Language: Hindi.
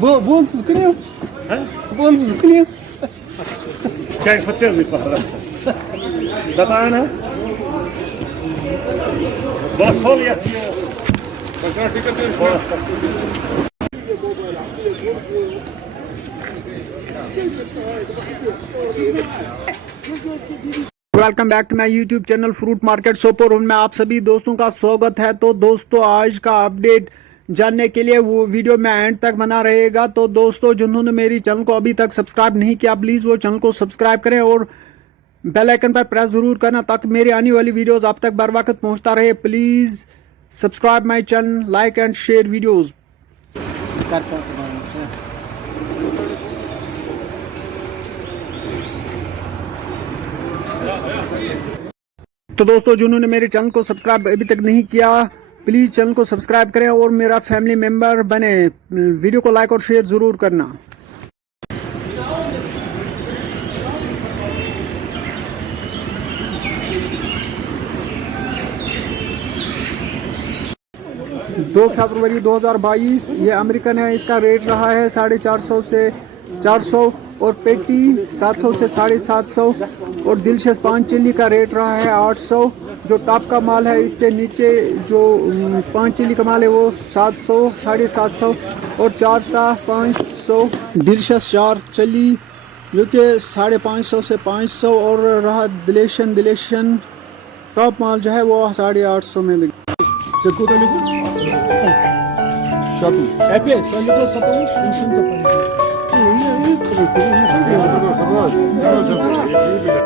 Buonsuz kınıyor. Ha? Buonsuz kınıyor. Çay fatır bir para. बताया ना बहुत हो गया welcome back to my YouTube channel fruit market Sopore में आप सभी दोस्तों का स्वागत है। तो दोस्तों आज का अपडेट जानने के लिए वो वीडियो में एंड तक बना रहेगा। तो दोस्तों जिन्होंने मेरी चैनल को अभी तक सब्सक्राइब नहीं किया प्लीज़ वो चैनल को सब्सक्राइब करें और बेल आइकन पर प्रेस जरूर करना ताकि मेरी आने वाली वीडियोस आप तक बर वक्त पहुंचता रहे। Please subscribe my channel, like and share videos. तो दोस्तों जिन्होंने मेरे चैनल को सब्सक्राइब अभी तक नहीं किया प्लीज़ चैनल को सब्सक्राइब करें और मेरा फैमिली मेंबर बने। वीडियो को लाइक और शेयर ज़रूर करना। दो फरवरी 2022 ये अमेरिकन है। इसका रेट रहा है 450 से 400 और पेटी 700 से 750 और दिलशस पान चिल्ली का रेट रहा है 800। जो टॉप का माल है इससे नीचे जो पान चिल्ली का माल है वो 700 750 और चारता 500। दिलशस चार चिल्ली जो कि 550 से 500 और रहा दिलेशन टॉप माल जो है वो 850 में बिक। Sabah.